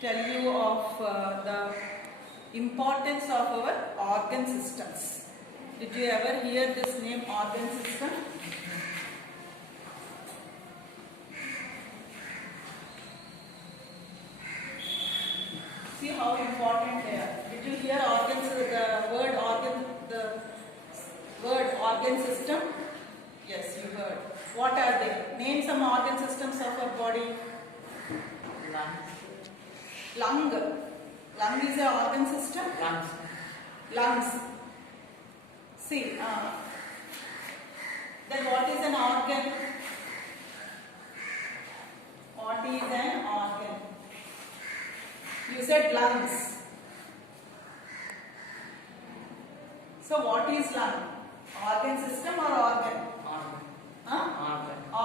tell you of the importance of our organ systems. Did you ever hear this name, organ system? See how important they are. Did you hear organs, the word organ system? Yes, you heard. What are they? Name some organ systems of our body. Lung. Lung is an organ system? Lungs. See, then what is an organ? What is an organ? You said lungs. So what is lung? Organ system or organ?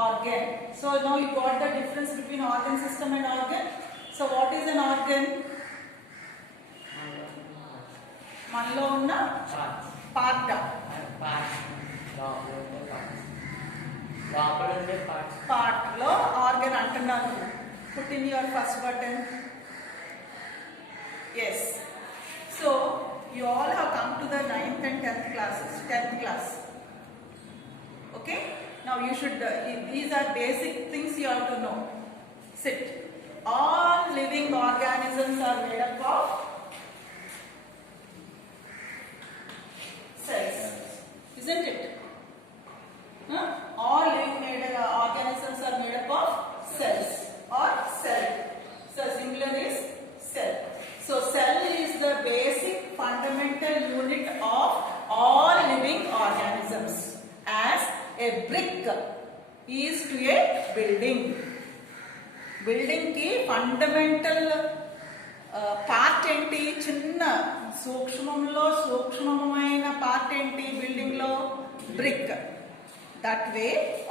Organ. So now you got the difference between organ system and organ. So what is an organ? మనలో ఉన్న part లో organ అంటున్నాను. Put in your first button. Yes. So you all have come to the 9th and 10th classes. 10th class. Okay. Now you should. These are basic things you have to know. Sit. All living organisms are made up of cells, isn't it? All living organisms are made up of cells or cell. So singular is cell. So cell is the basic fundamental unit of all living organisms. As a brick is to a building. Building ki fundamental part ఏంటి? చిన్న సూక్ష్మంలో సూక్ష్మమైన part ఏంటి building లో? Brick. That way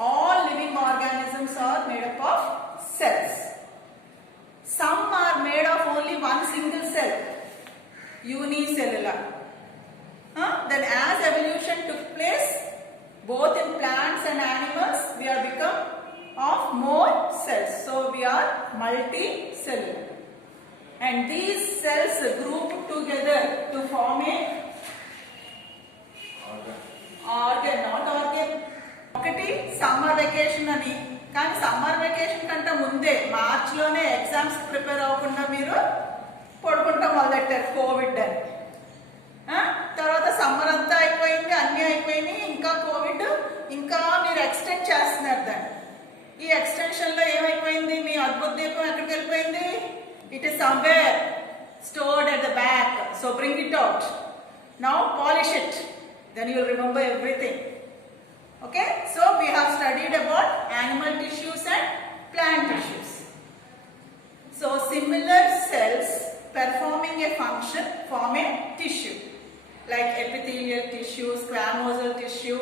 all living organisms are made up of cells. Some are made of only one single cell, unicellular. Then as evolution took place, both in plants and animals, we are become of more cells. So we are multicellular. And these cells group together to form a organ, not organ. ఒకటి summer vacation అని. కానీ summer vacation కంటే ముందే మార్చిలోనే exams prepare అవ్వకుండా మీరు పడుకుంటాం మొదలెట్టారు Covid అని. తర్వాత సమ్మర్ అంతా అయిపోయింది, అన్నీ అయిపోయినాయి, ఇంకా కోవిడ్ ఇంకా మీరు ఎక్స్టెండ్ చేస్తున్నారు దాన్ని. ఈ ఎక్స్టెన్షన్లో ఏమైపోయింది? మీ అద్భుత దీపం ఎక్కడికి వెళ్ళిపోయింది? It is somewhere stored at the back. So bring it out. Now polish it. Then you will remember everything. Okay? So we have studied about animal tissues and plant tissues. So similar cells performing a function form a tissue. Like epithelial tissue, squamosal tissue,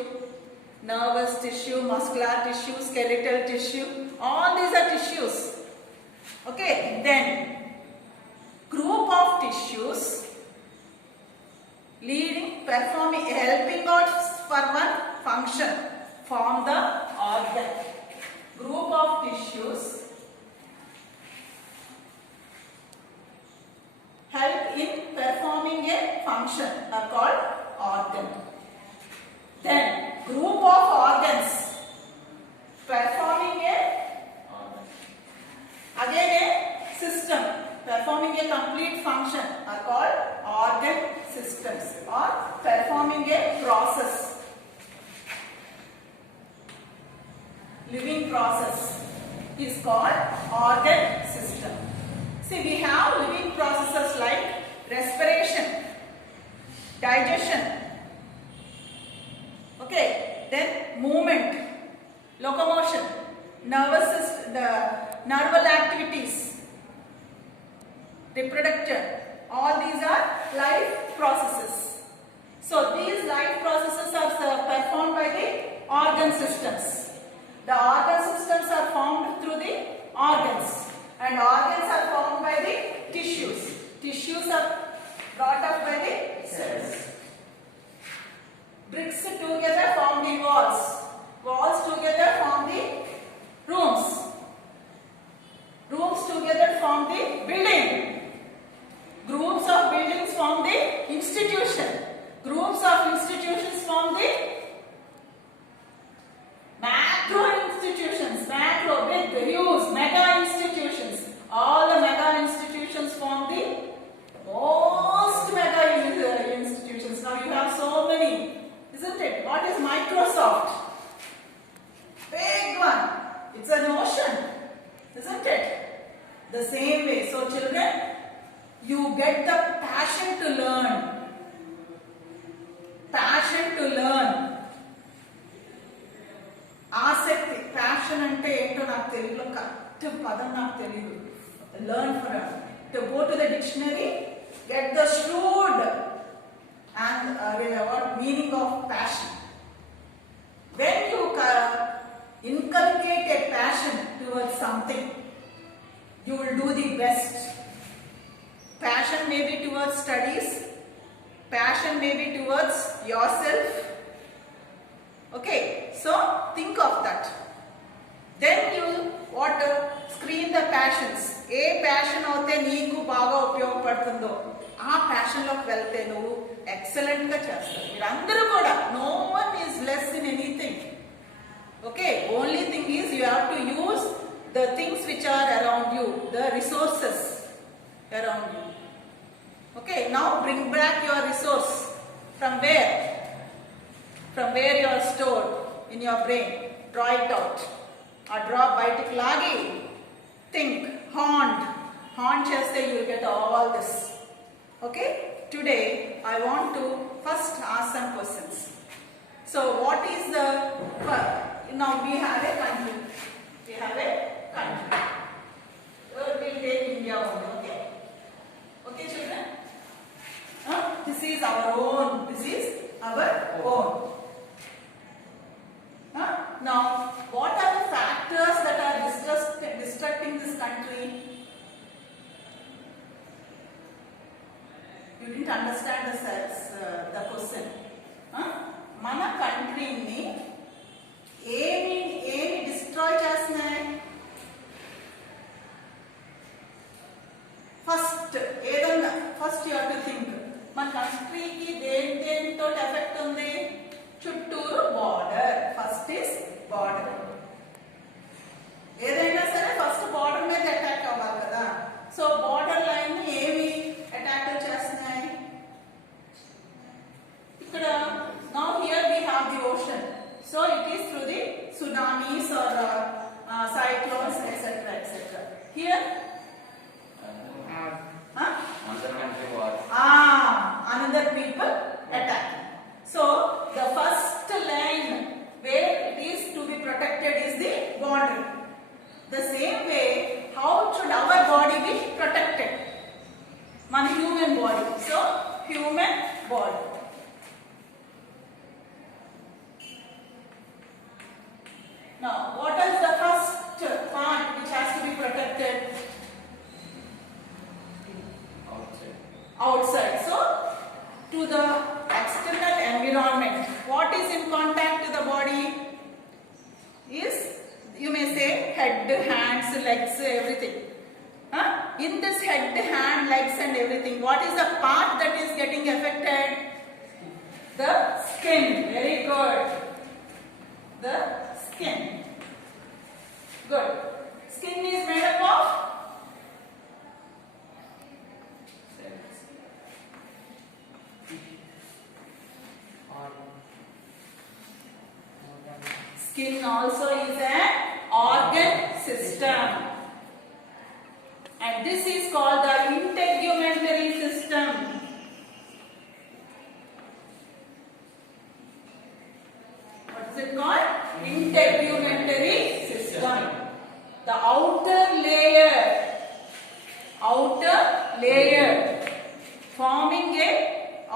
nervous tissue, muscular tissue, skeletal tissue. All these are tissues. Okay? Then group of tissues performing, helping out for one function form the organ. Group of tissues help in performing a function are called organ. Then group of organs performing a again a system performing a complete function are called organ systems, or performing a process, living process is called organ system. See, we have living processes like respiration, digestion, okay, then movement, locomotion, nervous system, the nerval activities, reproduction. All these are life processes. So these life processes are performed by the organ systems. The organ systems are formed through the organs, and organs are formed by the tissues. Tissues are brought up by the cells. Bricks together form the walls. Walls together form the rooms. Rooms together form the building. institution. Groups of institutions form the macro institutions. Macro, big, huge, mega institutions. All the mega institutions form the most mega institutions. Now you have so many, isn't it? What is Microsoft? Big one. It's an ocean, isn't it? The same way. So children, you get the passion to learn. Passion to learn. ఆసక్తి, passion అంటే ఏంటో నాకు తెలుగులో correct పదం నాకు తెలియదు. Learn for us. To go to the dictionary, get the shrewd and what meaning of passion. When you inculcate a passion towards something, you will do the best. Passion may be towards studies, passion may be towards yourself. Okay, so think of that. Then you screen the passions. A passion అయితే నీకు బాగా ఉపయోగపడుతుందో ఆ passion లోకి వెళ్తే నువ్వు excellent గా చేస్తావు. మీరందరూ కూడా, no one is less in anything. Okay, only thing is you have to use the things which are around you, the resources around you. Okay, now bring back your resource. From where? From where you are stored in your brain. Draw it out. Or draw బయటికి లాగి think, haunt cheste you will get all this. Okay, today I want to first ask some questions. So what is the, now we have a country. We have a country. We'll take India only, okay? Okay, children? This is our own. This is our own. Now, what are the factors that are destructing this country? You didn't understand the question. Mana country ni ఏమి destroy చేస్తున్నాయి? First ఏదన్నా first you have to think, మన కంట్రీకి దేనితో effect ఉంది? చుట్టూరు border. First is border. ఏదైనా సరే ఫస్ట్ బార్డర్ మీద అటాక్ అవ్వాలి కదా. సో బార్డర్ లైన్ ఏమి అటాక్ చేస్తున్నాయి? ఇక్కడ now here we have the ocean. So it is through the tsunamis or cyclones, etc., etc. Here, another people attacking. So the first line where it is to be protected is the border. The same way, how should our body be protected? Man, human body. So human body. Now, what is the first part which has to be protected? Outside. So, to the external environment. What is in contact to the body? Is, you may say, head, hands, legs, everything. In this head, hand, legs and everything, what is the part that is getting affected? The skin. Very good. The skin. Good. Skin is made up of skin also is an organ system, and this is called the integumentary system. What is it called? Integumentary system. The outer layer forming a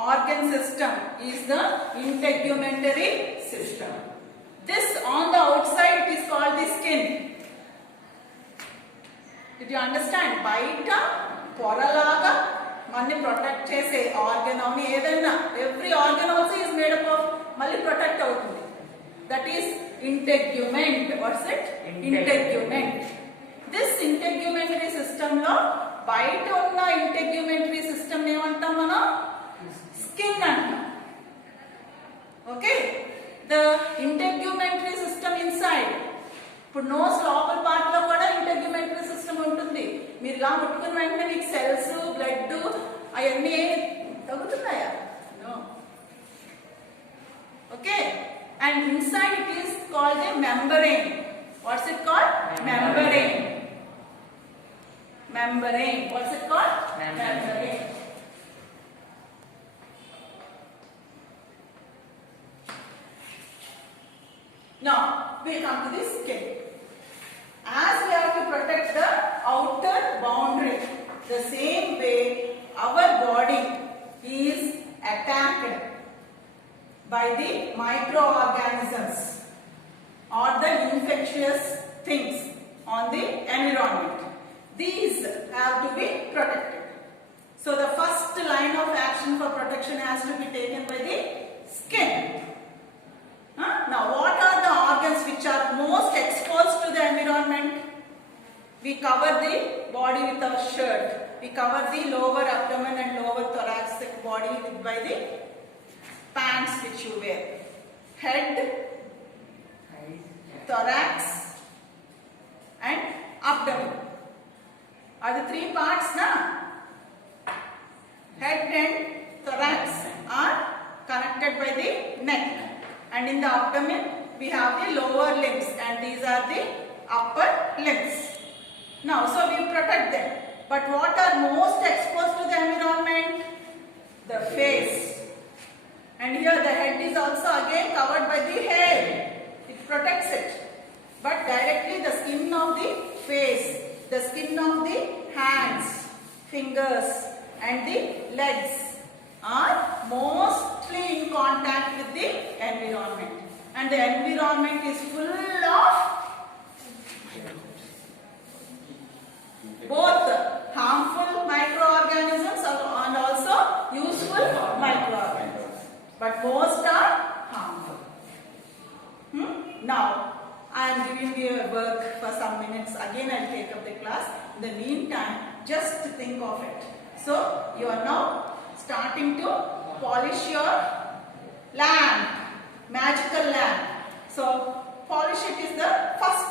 organ system is the integumentary system. This on the outside is called the skin. Did you understand? Baita poralaga manni protect chese organ avni edaina, every organ also is made up of malli protect avutundi. That is integument. What's it? Integument. This integumentary system lo బయట ఉన్న integumentary system ఏమంటాం మనం? ఇప్పుడు nose లోపల part లో కూడా ఇంటెగ్యుమెంటరీ system ఉంటుంది. మీరు ఇలా ముట్టుకున్న వెంటనే మీకు సెల్స్, బ్లడ్ అవన్నీ తగ్గుతున్నాయా? No. Okay. And inside it is called a membrane. What's it called? Membrane. Membrane. What's it called? Membrane. Now we come to the skin. As we have to protect the outer boundary, the same way our body is attacked by the microorganisms or the infectious things on the environment. These have to be protected. So the first line of action for protection has to be taken by the skin. Now what are the organs which are most exposed to the environment? We cover the body with our shirt. We cover the lower abdomen and lower thoracic body by the pants which you wear. Head, thorax and abdomen are the three parts, na? Head and thorax are connected by the neck, and in the abdomen we have the lower limbs, and these are the upper limbs. Now, so we protect them. But what are most exposed to the environment? The face. And here the head is also again covered by the hair. It protects it. But directly the skin of the face, the skin of the hands, fingers and the legs are mostly in contact with the environment. And the environment is full of both harmful microorganisms and also useful microorganisms. But most are harmful. Now, I am giving you a work for some minutes. Again, I will take up the class. In the meantime, just think of it. So, you are now starting to polish your lamp, magical lamp. So, polish it is the first